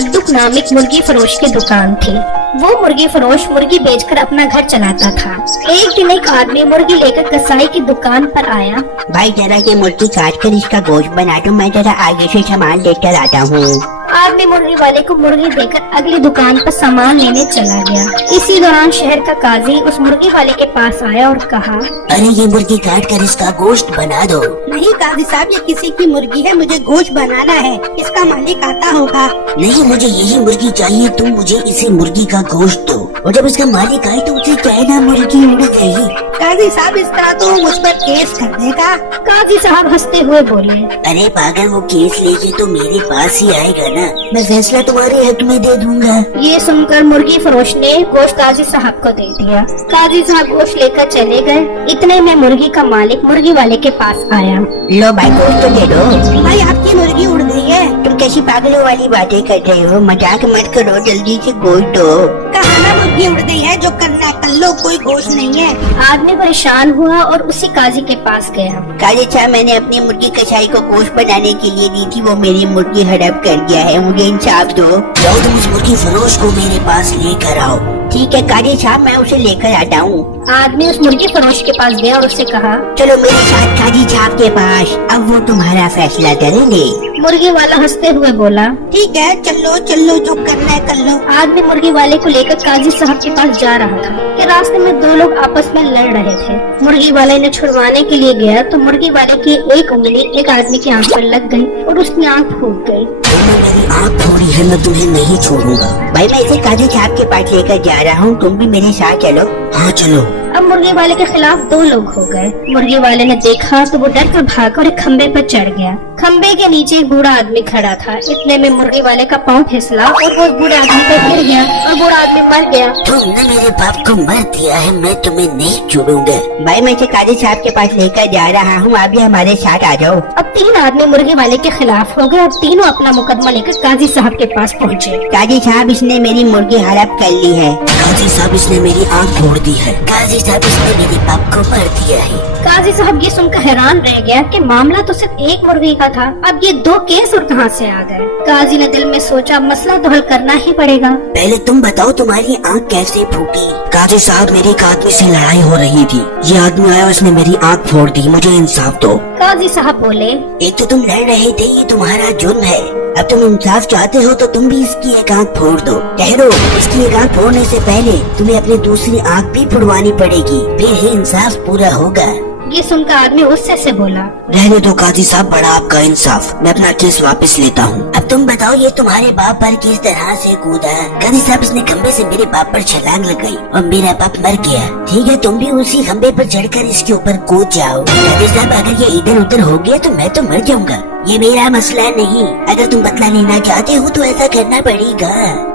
हद्दुक नामिक मुर्गी फरोश की दुकान थी। वो मुर्गी फरोश मुर्गी बेचकर अपना घर चलाता था। एक दिन एक आदमी मुर्गी लेकर कसाई की दुकान पर आया। भाई जरा ये मुर्गी काट कर इसका गोश्त बना दो, मैं जरा आगे से सामान लेकर आता हूँ। आदमी मुर्गी वाले को मुर्गी देकर अगली दुकान पर सामान लेने चला गया। इसी दौरान शहर का काजी उस मुर्गी वाले के पास आया और कहा, अरे ये मुर्गी काट कर इसका गोश्त बना दो। नहीं काजी साहब, ये किसी की मुर्गी है, मुझे गोश्त बनाना है, इसका मालिक आता होगा। नहीं, मुझे यही मुर्गी चाहिए, तुम मुझे इसी मुर्गी का गोश्त दो। और जब इसका मालिक आए तो उसे कहना मुर्गी उड़ गई। काजी साहब इस तरह तो मुझ पर केस कर देगा। काजी साहब हंसते हुए बोले, अरे पागल, वो केस लेके तो मेरे पास ही आएगा ना, मैं फैसला तुम्हारे हक में दे दूंगा। ये सुनकर मुर्गी फरोश ने गोश्त काजी साहब को दे दिया। काजी साहब गोश्त लेकर चले गए। इतने में मुर्गी का मालिक मुर्गी वाले के पास आया। लो भाई गोश्त तो दे दो। भाई आपकी मुर्गी उड़ गई है। तुम कैसी पागलों वाली बातें कर रहे हो, मजाक मत करो, जल्दी से गोश्त दो। कहा ना मुर्गी उड़ गई है, जो करना है कर लो, कोई गोश्त नहीं है। आदमी परेशान हुआ और उसी काजी के पास गया। काजी साहब, मैंने अपनी मुर्गी कसाई को गोश्त बनाने के लिए दी थी, वो मेरी मुर्गी हड़प कर गया है, मुझे इंसाफ दो। जाओ तुम उस मुर्गी फरोश को मेरे पास लेकर आओ। ठीक है काजी साहब, मैं उसे लेकर आता हूँ। आदमी उस मुर्गी फरोश के पास गया और उससे कहा, चलो मेरे साथ काजी साहब के पास, अब वो तुम्हारा फैसला करेंगे। मुर्गी वाला हंसते हुए बोला, ठीक है चलो चलो, जो करना है कर लो। आदमी मुर्गी वाले को लेकर काजी साहब के पास जा रहा था कि रास्ते में दो लोग आपस में लड़ रहे थे। मुर्गी वाले ने छुड़वाने के लिए गया तो मुर्गी वाले की एक उंगली एक आदमी की आंख पर लग गई और उसकी आंख फूट गई। मेरी आँख फोड़ी है, मैं तुम्हें नहीं छोड़ूंगा। भाई मैं इसे काजी साहब के पास लेकर जा रहा हूँ, तुम भी मेरे साथ चलो। हाँ चलो। अब मुर्गी वाले के खिलाफ दो लोग हो गए। मुर्गी वाले ने देखा तो वो डर कर भागा और एक खम्बे पर चढ़ गया। खम्बे के नीचे एक बूढ़ा आदमी खड़ा था। इतने में मुर्गी वाले का पाँव फिसला और वो बूढ़े आदमी पर गिर गया और बूढ़ा आदमी मर गया। तुमने मेरे बाप को मार दिया है, मैं तुम्हें नहीं छोड़ूंगा। भाई मैं इसे काजी साहब के पास लेकर जा रहा हूँ, आप भी हमारे साथ आ जाओ। अब तीन आदमी मुर्गी वाले के खिलाफ हो गए और तीनों अपना मुकदमा लेकर काजी साहब के पास पहुँचे। काजी साहब, इसने मेरी मुर्गी हड़प कर ली है। काजी साहब, इसने मेरी आँख फोड़ दी है। काजी साहब, इसने मेरे बाप को मार दिया है। काजी साहब ये सुनकर हैरान रह गया कि मामला तो सिर्फ एक मुर्गी का था, अब ये दो केस और कहां से आ गए। काजी ने दिल में सोचा मसला तो हल करना ही पड़ेगा। पहले तुम बताओ तुम्हारी आँख कैसे फूटी। काजी साहब, मेरी एक आदमी से लड़ाई हो रही थी, ये आदमी आया, उसने मेरी आँख फोड़ दी, मुझे इंसाफ दो। काजी साहब बोले, एक तो तुम लड़ रहे थे, ये तुम्हारा जुर्म है, अब तुम इंसाफ चाहते हो तो तुम भी इसकी एक आँख फोड़ दो। ठहरो, इसकी एक आँख फोड़ने से पहले तुम्हें अपनी दूसरी आँख भी फुड़वानी पड़ेगी, फिर ही इंसाफ पूरा होगा। ये सुनकर आदमी गुस्से से बोला, रहने दो काजी साहब, बड़ा आपका इंसाफ, मैं अपना केस वापस लेता हूँ। अब तुम बताओ ये तुम्हारे बाप पर किस तरह से कूदा। काजी साहब, इसने खम्बे से मेरे बाप पर छलांग लगाई और मेरा बाप मर गया। ठीक है, तुम भी उसी खम्बे पर चढ़कर इसके ऊपर कूद जाओ। काजी साहब, अगर ये इधर उधर हो गया तो मैं तो मर जाऊंगा, ये मेरा मसला नहीं। अगर तुम बदला लेना चाहते हो तो ऐसा करना पड़ेगा।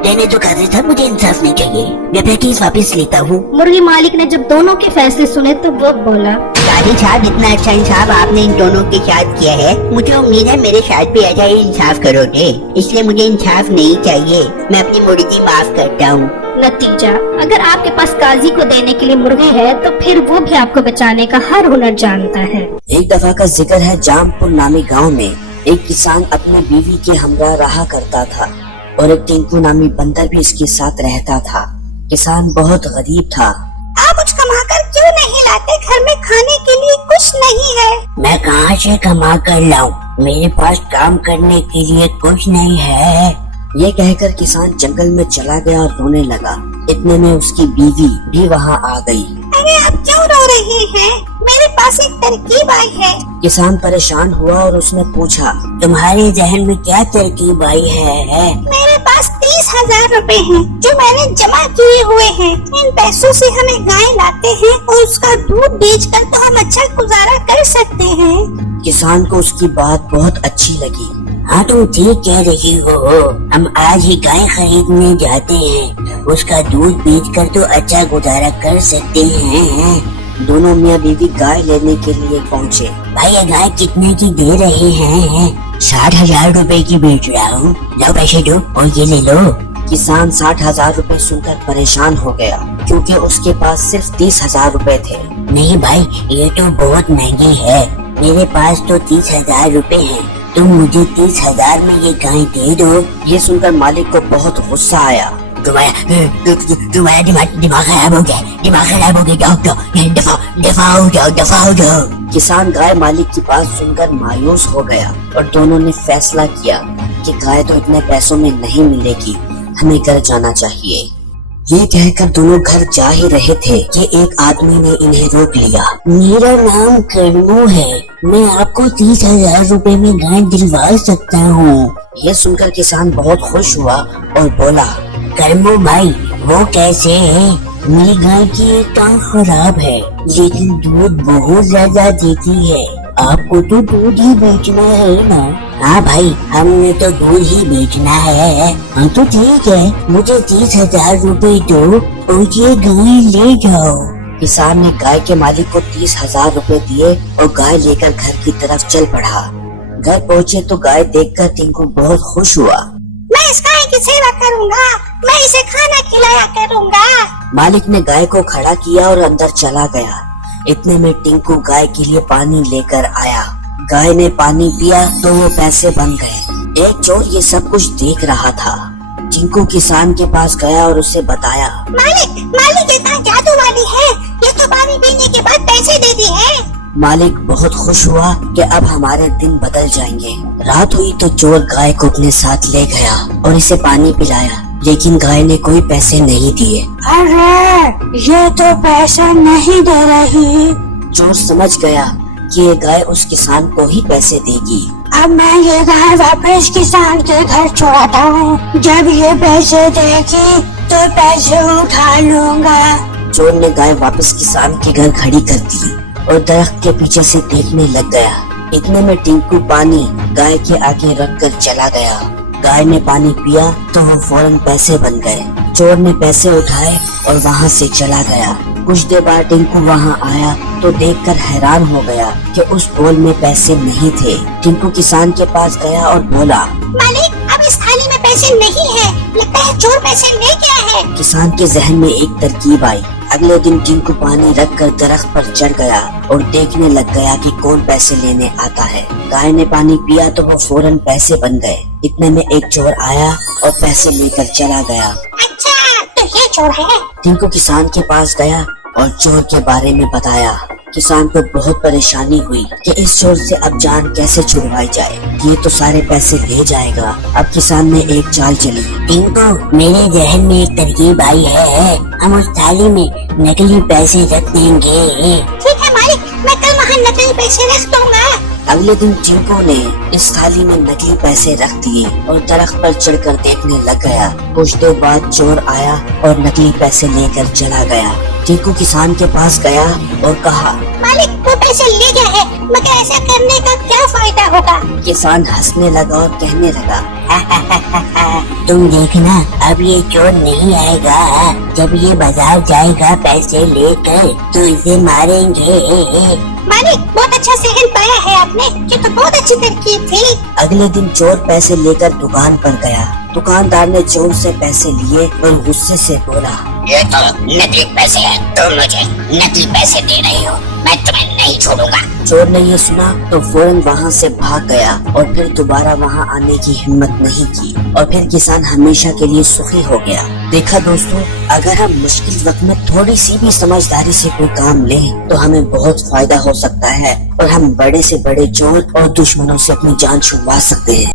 रहने दो काजी साहब, मुझे इंसाफ नहीं चाहिए, मैं अपना केस वापस लेता हूँ। मुर्गी मालिक ने जब दोनों के फैसले सुने तो वो बोला, काजी साहब, इतना अच्छा इंसाफ आपने इन दोनों के साथ किया है, मुझे उम्मीद है मेरे साथ भी ऐसा ही इंसाफ करोगे, इसलिए मुझे इंसाफ नहीं चाहिए, मैं अपनी मुर्गी माफ करता हूँ। नतीजा, अगर आपके पास काजी को देने के लिए मुर्गी है तो फिर वो भी आपको बचाने का हर हुनर जानता है। एक दफा का जिक्र है, जामपुर नामी गांव में एक किसान अपने बीवी के हमरा रहा करता था और एक टिंकू नामी बंदर भी इसके साथ रहता था। किसान बहुत गरीब था। आप कुछ कमा कर क्यों नहीं लाते, घर में खाने के लिए कुछ नहीं है। मैं कहाँ से कमा कर लाऊं, मेरे पास काम करने के लिए कुछ नहीं है। ये कहकर किसान जंगल में चला गया और रोने लगा। इतने में उसकी बीवी भी वहाँ आ गई। अरे आप क्यों रो रहे हैं, मेरे पास एक तरकीब आई है। किसान परेशान हुआ और उसने पूछा, तुम्हारे जहन में क्या तरकीब आई है? मेरे पास 30,000 रुपए हैं जो मैंने जमा किए हुए हैं। इन पैसों से हमें गाय लाते हैं और उसका दूध बेचकर तो हम अच्छा गुजारा कर सकते हैं। किसान को उसकी बात बहुत अच्छी लगी। हाँ तुम ठीक कह रही हो, हम आज ही गाय खरीदने जाते हैं, उसका दूध बेचकर तो अच्छा गुजारा कर सकते हैं। दोनों मियाँ बीवी गाय लेने के लिए पहुँचे। भाई ये गाय कितने की दे रहे हैं? 60,000 रुपए की बेच रहा हूँ, जाओ पैसे दो और ये ले लो। किसान 60,000 रुपए सुनकर परेशान हो गया क्योंकि उसके पास सिर्फ 30,000 रुपए थे। नहीं भाई, ये तो बहुत महंगे है, मेरे पास तो 30,000 रुपए हैं, तुम मुझे 30,000 में ये गाय दे दो। ये सुनकर मालिक को बहुत गुस्सा आया। तुम्हारा दिमाग खराब हो गया, दफा हो जाओ। किसान गाय मालिक की बात सुनकर मायूस हो गया और दोनों ने फैसला किया कि गाय तो इतने पैसों में नहीं मिलेगी, हमें घर जाना चाहिए। ये कहकर दोनों घर जा ही रहे थे कि एक आदमी ने इन्हें रोक लिया। मेरा नाम करमू है, मैं आपको 30,000 रुपए में गाय दिलवा सकता हूँ। ये सुनकर किसान बहुत खुश हुआ और बोला, करमू भाई, वो कैसे है? मेरी गाय की एक टांग खराब है लेकिन दूध बहुत ज्यादा देती है। आपको तो दूध ही बेचना है ना? हाँ भाई, हमने तो दूध ही बेचना है। हाँ तो ठीक है, मुझे 30,000 रुपए दो और ये गाय ले जाओ। किसान ने गाय के मालिक को 30,000 रुपए दिए और गाय लेकर घर की तरफ चल पड़ा। घर पहुँचे तो गाय देखकर टिंकू बहुत खुश हुआ। मैं इस गाय की सेवा करूंगा, मैं इसे खाना खिलाया करूंगा। मालिक ने गाय को खड़ा किया और अंदर चला गया। इतने में टिंकू गाय के लिए पानी लेकर आया। गाय ने पानी पिया तो वो पैसे बन गए। एक चोर ये सब कुछ देख रहा था। टिंकू किसान के पास गया और उसे बताया, मालिक ये गाय जादू वाली है, ये तो पानी पीने के बाद पैसे देती है। मालिक बहुत खुश हुआ कि अब हमारे दिन बदल जाएंगे। रात हुई तो चोर गाय को अपने साथ ले गया और इसे पानी पिलाया, लेकिन गाय ने कोई पैसे नहीं दिए। अरे ये तो पैसा नहीं दे रही। चोर समझ गया कि ये गाय उस किसान को ही पैसे देगी। अब मैं ये गाय वापस किसान के घर छोड़ता हूँ, जब ये पैसे देगी तो पैसे उठा लूंगा। चोर ने गाय वापस किसान के घर खड़ी कर दी और दरख्त के पीछे से देखने लग गया। इतने में टिंकू पानी गाय के आगे रख कर चला गया। गाय ने पानी पिया तो वो फौरन पैसे बन गए। चोर ने पैसे उठाए और वहाँ से चला गया। कुछ देर बाद टिंकू वहाँ आया तो देखकर हैरान हो गया कि उस बोल में पैसे नहीं थे। टिंकू किसान के पास गया और बोला, मालिक अब इस थाली में पैसे नहीं है, लगता है चोर पैसे ले गया है। किसान के जहन में एक तरकीब आई। अगले दिन टिंकू पानी रखकर दरख्त पर चढ़ गया और देखने लग गया कि कौन पैसे लेने आता है। गाय ने पानी पिया तो वो फौरन पैसे बन गए। इतने में एक चोर आया और पैसे लेकर चला गया। अच्छा तो ये चोर है। टिंकू किसान के पास गया और चोर के बारे में बताया। किसान को बहुत परेशानी हुई कि इस चोर से अब जान कैसे छुड़वाई जाए, ये तो सारे पैसे ले जाएगा। अब किसान ने एक चाल चली। टिंकू, मेरे जहन में एक तरकीब आई है, हम उस थाली में नकली पैसे रख देंगे। ठीक है मालिक, मैं कल वहाँ नकली पैसे रख दूंगा। अगले दिन टिंकू ने इस थाली में नकली पैसे रख दिए और दरख्त पर चढ़कर देखने लग गया। कुछ देर बाद चोर आया और नकली पैसे लेकर चला गया। टिंकू किसान के पास गया और कहा, मालिक वो पैसे ले गया है, मगर ऐसा करने का क्या फायदा होगा? किसान हंसने लगा और कहने लगा, तुम देखना, अब ये चोर नहीं आएगा। जब ये बाजार जाएगा पैसे लेकर तो इसे मारेंगे। मालिक बहुत अच्छा सहन पाया है आपने, ये तो बहुत अच्छी तरकीब थी। अगले दिन चोर पैसे लेकर दुकान पर गया। दुकानदार ने चोर से पैसे लिए और गुस्से से बोला, ये तो नकली पैसे हैं, तुम मुझे नकली पैसे दे रही हो, मैं तुम्हें नहीं छोड़ूंगा। चोर ने ये सुना तो फौरन वहाँ से भाग गया और फिर दोबारा वहाँ आने की हिम्मत नहीं की और फिर किसान हमेशा के लिए सुखी हो गया। देखा दोस्तों, अगर हम मुश्किल वक्त में थोड़ी सी भी समझदारी से कोई काम लें तो हमें बहुत फायदा हो सकता है और हम बड़े से बड़े चोर और दुश्मनों से अपनी जान छुड़वा सकते हैं।